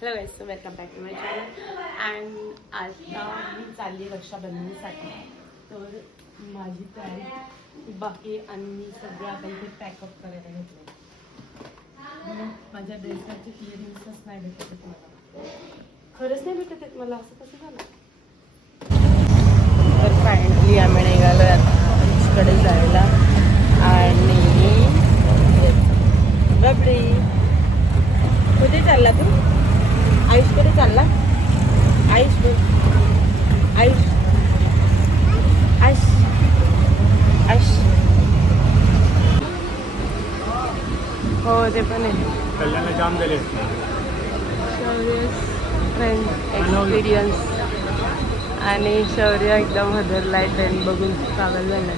Hello guys welcome back to my channel and आता मी चालली रक्षाबंधनसाठी. तर माझी तयारी बाकी आणि मी सगळं आता इथे पॅकअप करायला घेतलं माझ्या ड्रेसवरची क्लिअरिंगच नाही भेटत आहेत मला. खरंच नाही भेटत आहेत मला असं कसं झालं? तर फायनली आम्ही निघालो आता जायला. आणि रबडी कुठे चालला तू? आयुषकडे चालला? आयुष आयुष. आयुष. आयुष. हो ते पण आहे. कल्याणला जाम झाले. ट्रेन एक्सपिरियन्स आणि शौर्य एकदम हदरलाय ट्रेन बघून. पागल झालाय.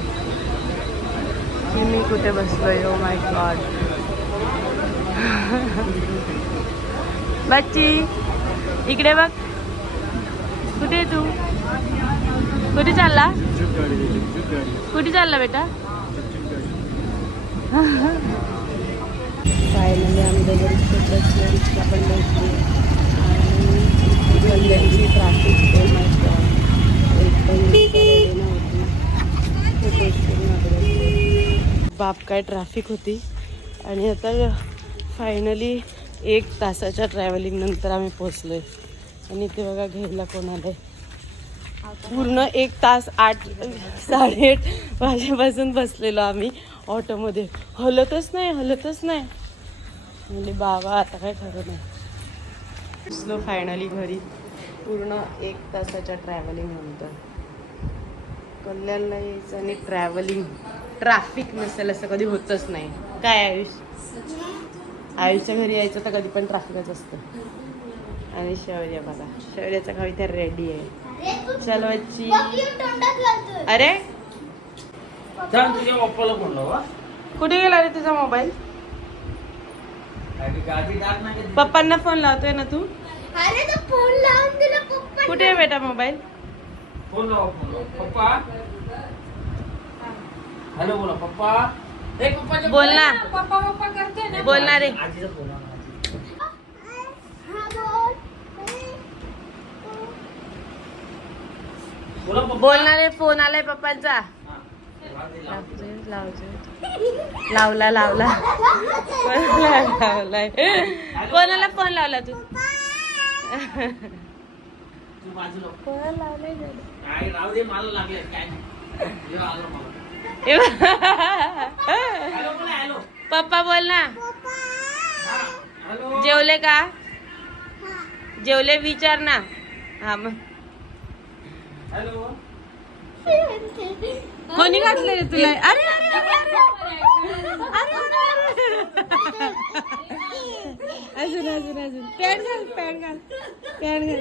की मी कुठे बसलोय? ओ माय गॉड बच्ची. इकडे बघ. कुठे तू? कुठे चालला? कुठे चालला बेटा? फायनली आम्ही बसलो. रिक्षा पण बसली आणि एकदम बाप काय ट्रॅफिक होती. आणि आता फायनली एक तासाच्या ट्रॅव्हलिंग नंतर आम्ही पोचलोय आणि ते बघा घ्यायला कोण आलंय. पूर्ण एक तास आठ साडेआठ वाजेपासून बसलेलो आम्ही ऑटोमध्ये. हलतच नाही हलतच नाही. म्हणजे बाबा आता काय खरं नाही. पोचलो फायनली घरी. पूर्ण एक तासाच्या ट्रॅव्हलिंग नंतर. कल्याणला यायचं आणि ट्रॅव्हलिंग ट्रॅफिक नसेल असं कधी होतच नाही. काय आयुष्य? आयुषच्या घरी यायचं तर कधी पण ट्रॅफिकच असतं. आणि शौर्य बघा. शौर्याचा कविता रेडी आहे. चल बच्ची अरे? कुठे गेला रे तुझा मोबाईल? गाडी टाक ना पप्पांना फोन लावतोय ना तू? अरे तो फोन लावून दिला पप्पा कुठे आहे बेटा मोबाईल? फोन लावा फोन लावा. पप्पा? हॅलो बोला पप्पा? बोल ना. बोल ना. रे. हा बोल ना रे फोन आलाय पप्पांचा. हा. लावला लावला. लावलाय. कोणाला फोन लावला तू? तू बाजूला. कोणाला लावलाय? पप्पा बोल ना. जेवले का? जेवले विचार ना. हा मग. कोणी घातलं रे तुला? अरे अरे अरे अजून अजून अजून. पॅड घाल पॅड घाल. पॅड घाल.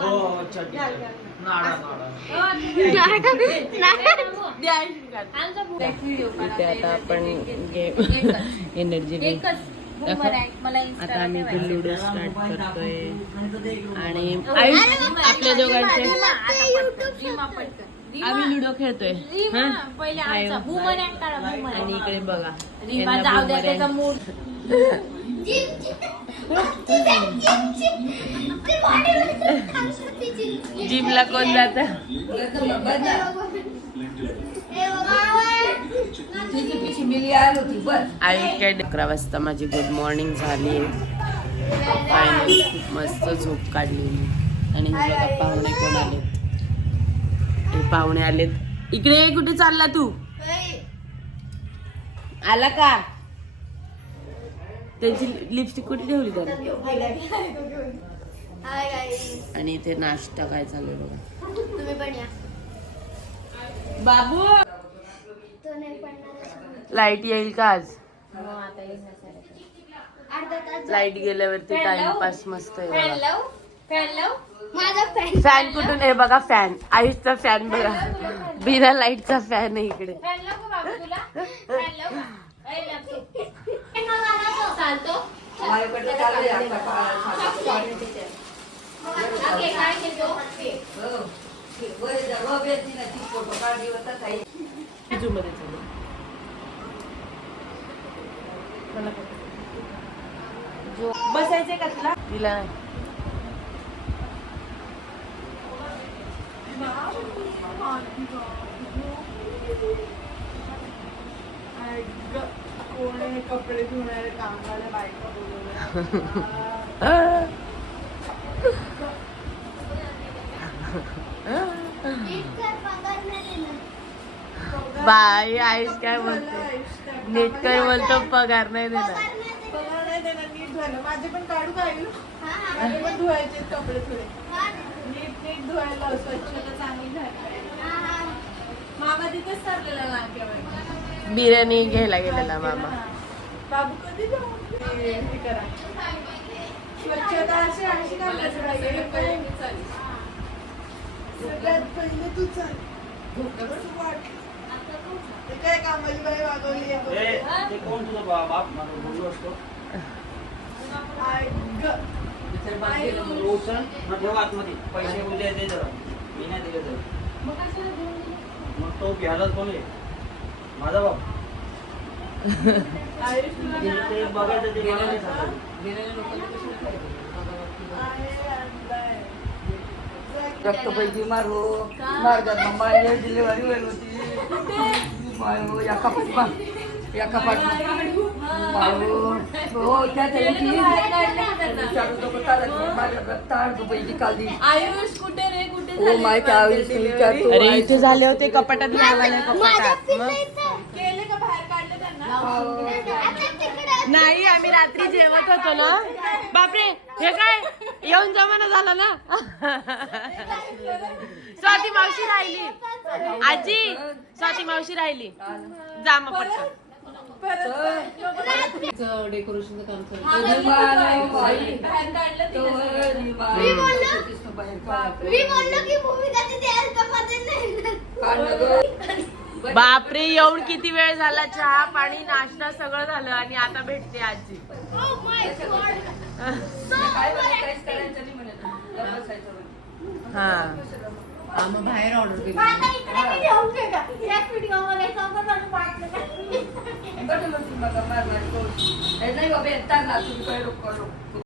हो अच्छा. नाडा नाडा. आता आपण गेम एनर्जी आता आम्ही इथे लुडो स्टार्ट करतोय. आणि आपल्या दोघांचे आम्ही लुडो खेळतोय. हा? आणि इकडे बघा. जिमला कोण जात? आयुष काय अकरा वाजता माझी गुड मॉर्निंग झाली. आहे फायनली खूप मस्त झोप काढली मी. आणि बघा पाहुणे कोण आले पाहुणे आलेत. इकडे कुठे चालला तू? आला का? त्यांची लिपस्टिक कुठे ठेवली त्याने? आणि इथे नाश्ता काय चालू बघा. तुम्ही पण या. बाबू! तो नाही पडणार लाइट येईल का आज? अर्धा तास लाइट गेल्यावरती टाइमपास मस्त आहे बघा. फॅन लाव? माझा फॅन फॅन कुठून? आहे बघा फॅन आयुषचा फॅन बघा. बिना लाईटचा फॅन आहे इकडे. हो. वर बेसती ना, ती? फोटो काढली होता ताई. मध्ये चालू बसायचंय का तुला? तिला नाही. कपडे धुणारे कामवाल्या बायका बोलवल्या. बाई आयुष काय बोलते? नीट काय बोलतो पगार नाही देणार. पगार नाही देणार. पगार नाही देणार नीट धुवायला माझे पण काढू काय हा, माझे पण धुवायचे कपडे थोडे. नीट नीट धुवायला स्वच्छता चांगली झाली. मामा तिथेच चाललेला नाक्यावर बिर्याणी घ्यायला गेलेला मामा. पैसे उद्या दे जरा. मी नाही दिले तर. मग तो घ्यायलाच कोण? आहे माझा बाप ते- बघायचं ते मला नाही सांगायचं. आणलाय. रक्तपै बिमार हो मार्गात मम्मा डिलिव्हरी होती माय हो या कपाट या कपाट हो त्या त्यांची. विचारू नको तारा माझ्या तार पैकी काढली. आयुष कुठे रे? कुठे हो माय विचारतो. अरे इथे झाले होते कपाटात लावायला कपाटात. मग हो. इथं. गेले का बाहेर काढले त्यांना आता तिकडे नाही आम्ही रात्री जेवत होतो ना. बापरे हे काय? येऊन जमाना झाला ना? स्वाती मावशी राहिली. आजी स्वाती मावशी राहिली. जा मग पटकन. डेकोरेशनचं काम चालू बाहेर बापरे येऊन किती वेळ झाला? चहा पाणी नाश्ता सगळं झालं आणि आता भेटते आजी. Oh हा. नाही बाबा येतात ना तुम्ही काय लोक